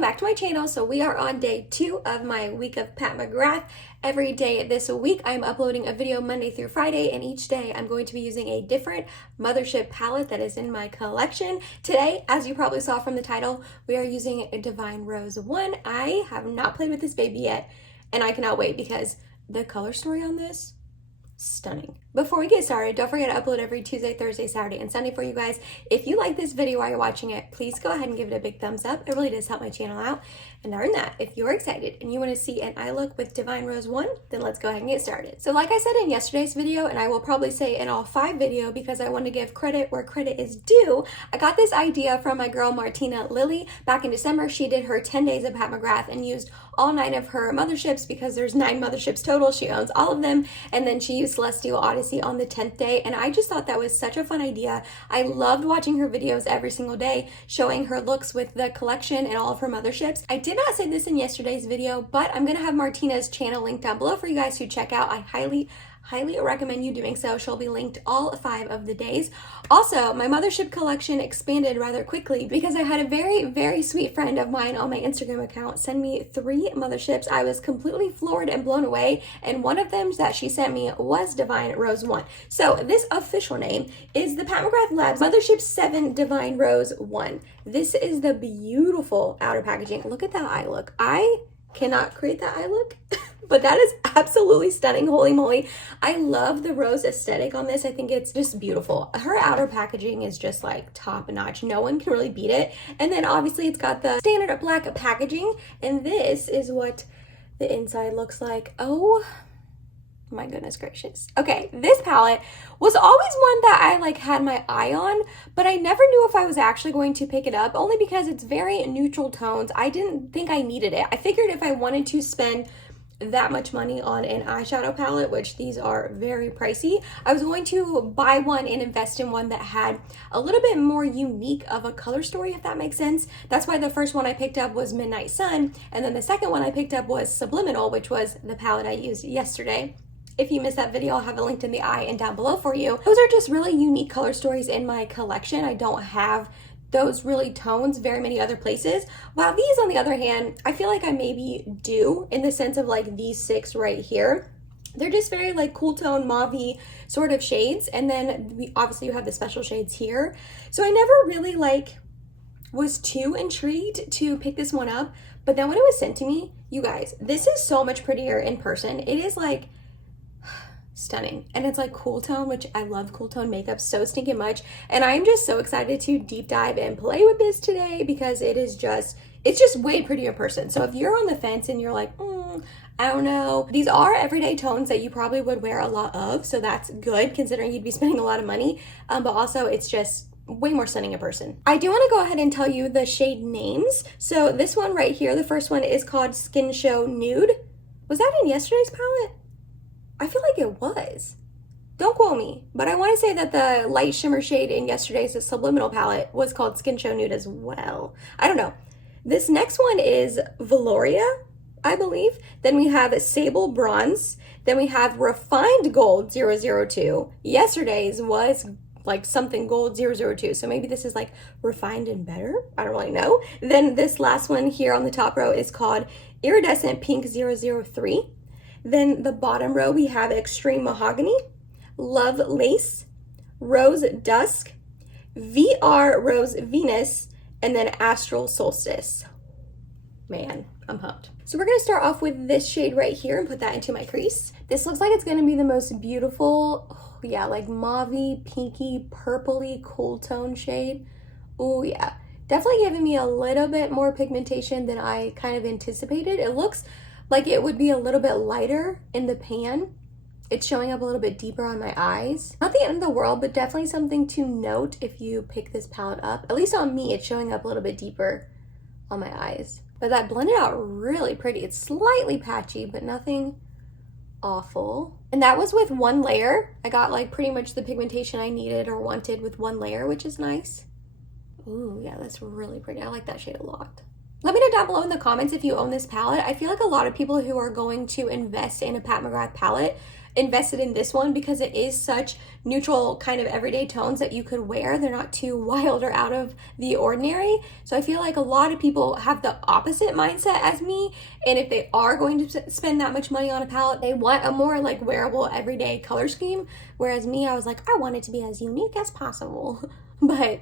welcome back to my channel. So we are on day 2 of my week of Pat McGrath. Every day this week I'm uploading a video Monday through Friday, and each day I'm going to be using a different Mothership palette that is in my collection. Today, as you probably saw from the title, we are using a Divine Rose 1. I have not played with this baby yet, and I cannot wait because the color story on this, stunning. Before we get started, don't forget to upload every Tuesday, Thursday, Saturday, and Sunday for you guys. If you like this video while you're watching it, please go ahead and give it a big thumbs up. It really does help my channel out. And other than that, if you're excited and you want to see an eye look with Divine Rose 1, then let's go ahead and get started. So like I said in yesterday's video, and I will probably say in all 5 video because I want to give credit where credit is due, I got this idea from my girl Martina Lily. Back in December, she did her 10 days of Pat McGrath and used all 9 of her motherships because there's 9 motherships total. She owns all of them. And then she used Celestial Odyssey on the 10th day, and I just thought that was such a fun idea. I loved watching her videos every single day, showing her looks with the collection and all of her motherships. I did not say this in yesterday's video, but I'm gonna have Martina's channel linked down below for you guys to check out. I highly recommend you doing so. She'll be linked all 5 of the days. Also, my mothership collection expanded rather quickly because I had a very sweet friend of mine on my Instagram account send me 3 motherships. I was completely floored and blown away, and one of them that she sent me was Divine Rose 1. So this official name is the Pat McGrath Labs Mothership VII Divine Rose 1. This is the beautiful outer packaging. Look at that eye look. I cannot create that eye look. But that is absolutely stunning. Holy moly. I love the rose aesthetic on this. I think it's just beautiful. Her outer packaging is just like top notch. No one can really beat it. And then obviously it's got the standard black packaging. And this is what the inside looks like. Oh my goodness gracious. Okay, this palette was always one that I had my eye on, but I never knew if I was actually going to pick it up, only because it's very neutral tones. I didn't think I needed it. I figured if I wanted to spend that much money on an eyeshadow palette, which these are very pricey, I was going to buy one and invest in one that had a little bit more unique of a color story, if that makes sense. That's why the first one I picked up was Midnight Sun, and then the second one I picked up was Subliminal, which was the palette I used yesterday. If you missed that video, I'll have it linked in the eye and down below for you. Those are just really unique color stories in my collection. I don't have those really tones very many other places. While these, on the other hand, I feel like I maybe do, in the sense of these 6 right here. They're just very cool tone mauve-y sort of shades, and then obviously you have the special shades here. So I never really was too intrigued to pick this one up, but then when it was sent to me, you guys, this is so much prettier in person. It is stunning, and it's cool tone, which I love cool tone makeup so stinking much, and I'm just so excited to deep dive and play with this today because it's just way prettier in person. So if you're on the fence and you're like, I don't know, these are everyday tones that you probably would wear a lot of, so that's good considering you'd be spending a lot of money, but also it's just way more stunning in person. I do want to go ahead and tell you the shade names. So this one right here, the first one, is called Skin Show Nude. Was that in yesterday's palette? I feel like it was. Don't quote me, but I want to say that the light shimmer shade in yesterday's Subliminal palette was called Skin Show Nude as well. I don't know. This next one is Valoria, I believe. Then we have Sable Bronze. Then we have Refined Gold 002. Yesterday's was something gold 002. So maybe this is refined and better. I don't really know. Then this last one here on the top row is called Iridescent Pink 003. Then the bottom row, we have Extreme Mahogany, Love Lace, Rose Dusk, VR Rose Venus, and then Astral Solstice. Man, I'm pumped. So we're gonna start off with this shade right here and put that into my crease. This looks like it's gonna be the most beautiful, mauve-y, pinky, purpley, cool tone shade. Oh yeah, definitely giving me a little bit more pigmentation than I kind of anticipated. It looks like it would be a little bit lighter in the pan. It's showing up a little bit deeper on my eyes. Not the end of the world, but definitely something to note if you pick this palette up. At least on me, it's showing up a little bit deeper on my eyes. But that blended out really pretty. It's slightly patchy, but nothing awful. And that was with 1 layer. I got pretty much the pigmentation I needed or wanted with 1 layer, which is nice. Ooh, yeah, that's really pretty. I like that shade a lot. Let me know down below in the comments if you own this palette. I feel like a lot of people who are going to invest in a Pat McGrath palette invested in this one because it is such neutral kind of everyday tones that you could wear. They're not too wild or out of the ordinary. So I feel like a lot of people have the opposite mindset as me, and if they are going to spend that much money on a palette, they want a more like wearable everyday color scheme, whereas me, I was like, I want it to be as unique as possible. But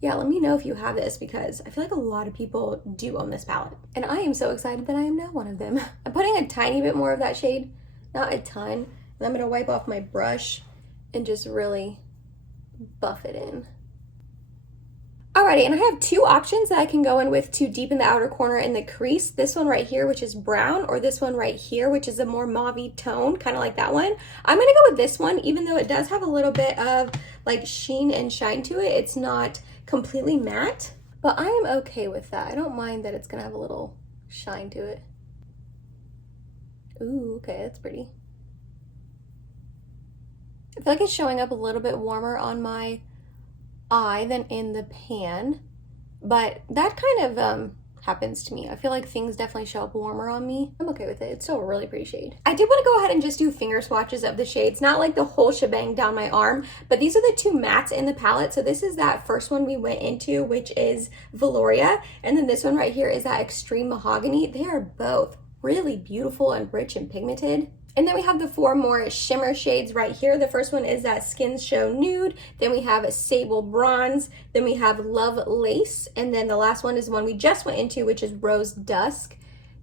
yeah, let me know if you have this because I feel like a lot of people do own this palette. And I am so excited that I am now one of them. I'm putting a tiny bit more of that shade, not a ton. And I'm gonna wipe off my brush and just really buff it in. Alrighty, and I have two options that I can go in with to deepen the outer corner in the crease. This one right here, which is brown, or this one right here, which is a more mauve tone, kind of like that one. I'm gonna go with this one, even though it does have a little bit of like sheen and shine to it. It's not completely matte, but I am okay with that. I don't mind that it's gonna have a little shine to it. Ooh, okay, that's pretty. I feel like it's showing up a little bit warmer on my eye than in the pan, but that kind of happens to me. I feel like things definitely show up warmer on me. I'm okay with it. It's still a really pretty shade. I did want to go ahead and just do finger swatches of the shades, not like the whole shebang down my arm, but these are the two mattes in the palette. So this is that first one we went into, which is Valoria, and then this one right here is that Extreme Mahogany. They are both really beautiful and rich and pigmented. And then we have the four more shimmer shades right here. The first one is that Skin Show Nude. Then we have a Sable Bronze. Then we have Love Lace. And then the last one is one we just went into, which is Rose Dusk.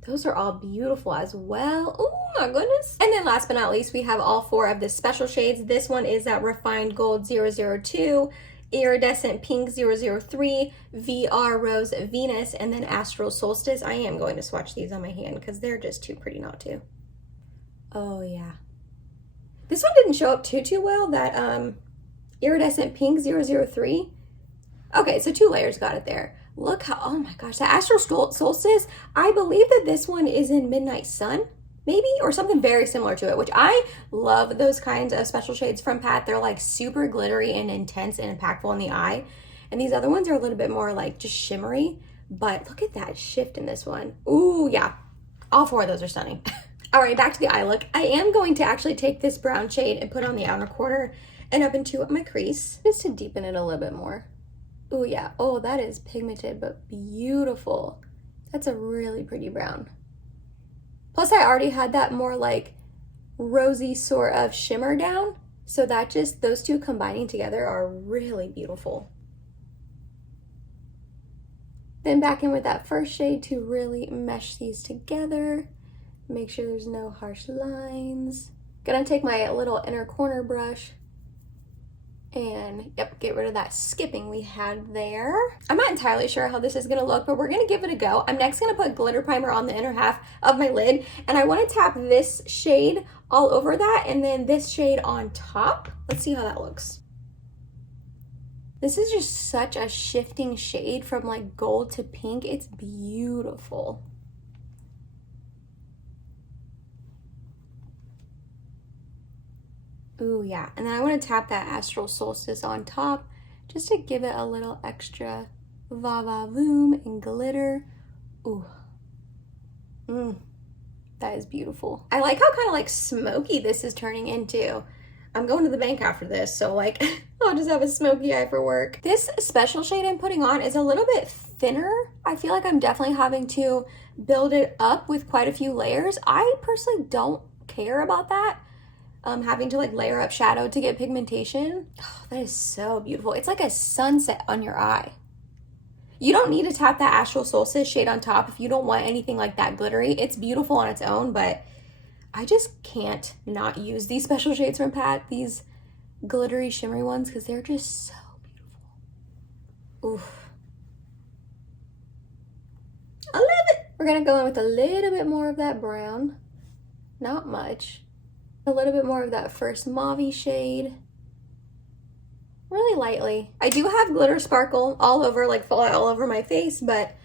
Those are all beautiful as well. Oh my goodness. And then last but not least, we have all four of the special shades. This one is that Refined Gold 002, Iridescent Pink 003, VR Rose Venus, and then Astral Solstice. I am going to swatch these on my hand because they're just too pretty not to. Oh yeah. This one didn't show up too well, that Iridescent Pink 003. Okay, so 2 layers got it there. Look how, oh my gosh, that Astral Solstice, I believe that this one is in Midnight Sun, maybe, or something very similar to it, which I love those kinds of special shades from Pat. They're like super glittery and intense and impactful in the eye. And these other ones are a little bit more like just shimmery, but look at that shift in this one. Ooh, yeah, all 4 of those are stunning. All right, back to the eye look. I am going to actually take this brown shade and put on the outer corner and up into my crease just to deepen it a little bit more. Oh yeah, oh, that is pigmented but beautiful. That's a really pretty brown. Plus I already had that more like rosy sort of shimmer down, so that just, those two combining together are really beautiful. Then back in with that first shade to really mesh these together. Make sure there's no harsh lines. Gonna take my little inner corner brush and get rid of that skipping we had there. I'm not entirely sure how this is gonna look, but we're gonna give it a go. I'm next gonna put glitter primer on the inner half of my lid, and I wanna tap this shade all over that and then this shade on top. Let's see how that looks. This is just such a shifting shade from like gold to pink. It's beautiful. Ooh, yeah. And then I want to tap that Astral Solstice on top just to give it a little extra va-va-voom and glitter. Ooh. That is beautiful. I like how kind of like smoky this is turning into. I'm going to the bank after this, so like I'll just have a smoky eye for work. This special shade I'm putting on is a little bit thinner. I feel like I'm definitely having to build it up with quite a few layers. I personally don't care about that. Having to like layer up shadow to get pigmentation. Oh, that is so beautiful. It's like a sunset on your eye. You don't need to tap that Astral Solstice shade on top if you don't want anything like that glittery. It's beautiful on its own, but I just can't not use these special shades from Pat, these glittery shimmery ones, because they're just so beautiful. Oof. I love it. We're gonna go in with a little bit more of that brown, not much. A little bit more of that first mauve shade, really lightly. I do have glitter sparkle all over, like fallout all over my face, but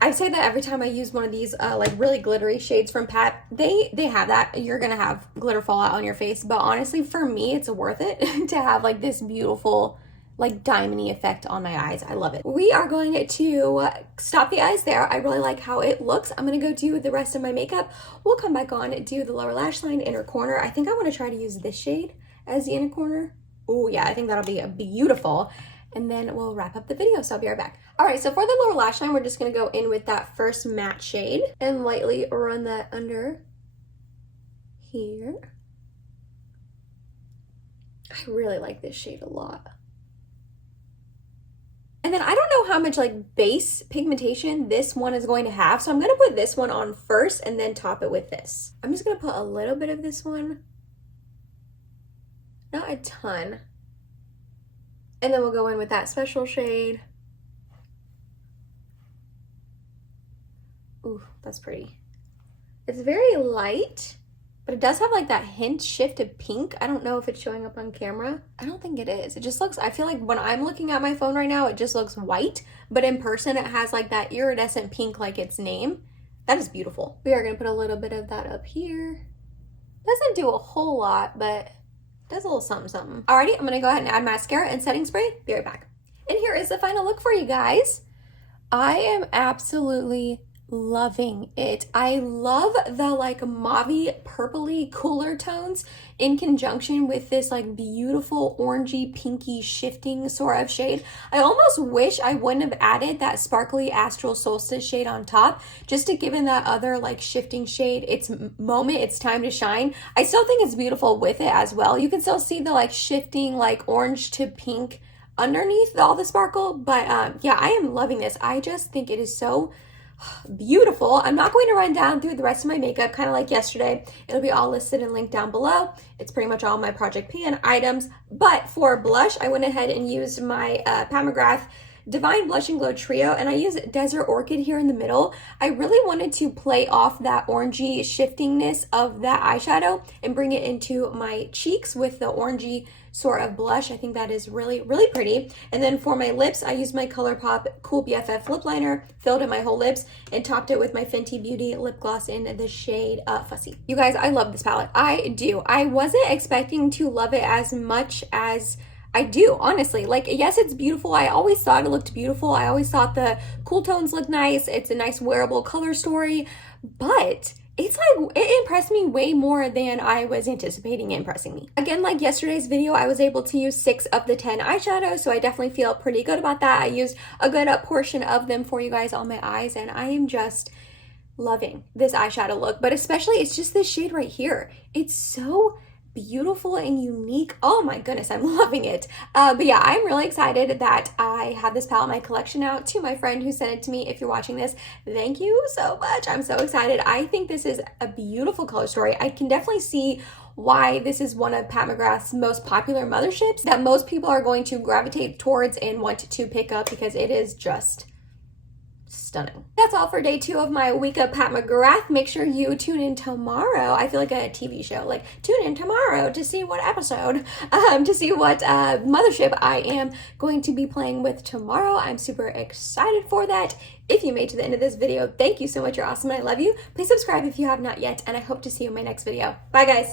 I say that every time I use one of these like really glittery shades from Pat, they have that. You're gonna have glitter fallout on your face, but honestly for me it's worth it to have like this beautiful like diamond-y effect on my eyes. I love it. We are going to stop the eyes there. I really like how it looks. I'm gonna go do the rest of my makeup. We'll come back on and do the lower lash line, inner corner. I think I want to try to use this shade as the inner corner. Oh yeah, I think that'll be beautiful. And then we'll wrap up the video, so I'll be right back. All right, so for the lower lash line, we're just gonna go in with that first matte shade and lightly run that under here. I really like this shade a lot. And then I don't know how much like base pigmentation this one is going to have, so I'm gonna put this one on first and then top it with this. I'm just gonna put a little bit of this one, not a ton. And then we'll go in with that special shade. Ooh, that's pretty. It's very light, but it does have like that hint shift of pink. I don't know if it's showing up on camera. I don't think it is. It just looks, I feel like when I'm looking at my phone right now, it just looks white, but in person it has like that iridescent pink like its name. That is beautiful. We are gonna put a little bit of that up here. Doesn't do a whole lot, but does a little something something. Alrighty, I'm gonna go ahead and add mascara and setting spray. Be right back. And here is the final look for you guys. I am absolutely loving it. I love the like mauvey purpley cooler tones in conjunction with this like beautiful orangey pinky shifting sort of shade. I almost wish I wouldn't have added that sparkly Astral Solstice shade on top, just to give it that other like shifting shade its moment, its time to shine. I still think it's beautiful with it as well. You can still see the like shifting like orange to pink underneath all the sparkle, but yeah, I am loving this. I just think it is so beautiful. I'm not going to run down through the rest of my makeup, kind of like yesterday. It'll be all listed and linked down below. It's pretty much all my Project Pan items, but for blush, I went ahead and used my Pat McGrath Divine Blush and Glow Trio, and I used Desert Orchid here in the middle. I really wanted to play off that orangey shiftingness of that eyeshadow and bring it into my cheeks with the orangey sort of blush. I think that is really, really pretty. And then for my lips, I used my Colourpop Cool BFF lip liner, filled in my whole lips, and topped it with my Fenty Beauty lip gloss in the shade Fussy. You guys, I love this palette. I do. I wasn't expecting to love it as much as I do, honestly. Like, yes, it's beautiful. I always thought it looked beautiful. I always thought the cool tones looked nice. It's a nice wearable color story, but it's like, it impressed me way more than I was anticipating impressing me. Again, like yesterday's video, I was able to use 6 of the 10 eyeshadows, so I definitely feel pretty good about that. I used a good portion of them for you guys on my eyes, and I am just loving this eyeshadow look, but especially it's just this shade right here. It's so beautiful and unique. Oh my goodness, I'm loving it. But yeah, I'm really excited that I have this palette in my collection now. To my friend who sent it to me, if you're watching this, thank you so much. I'm so excited. I think this is a beautiful color story. I can definitely see why this is one of Pat McGrath's most popular motherships that most people are going to gravitate towards and want to pick up, because it is just stunning. That's all for day 2 of my week of Pat McGrath. Make sure you tune in tomorrow. I feel like a TV show. Like, tune in tomorrow to see what episode, to see what mothership I am going to be playing with tomorrow. I'm super excited for that. If you made to the end of this video, thank you so much. You're awesome and I love you. Please subscribe if you have not yet, and I hope to see you in my next video. Bye, guys.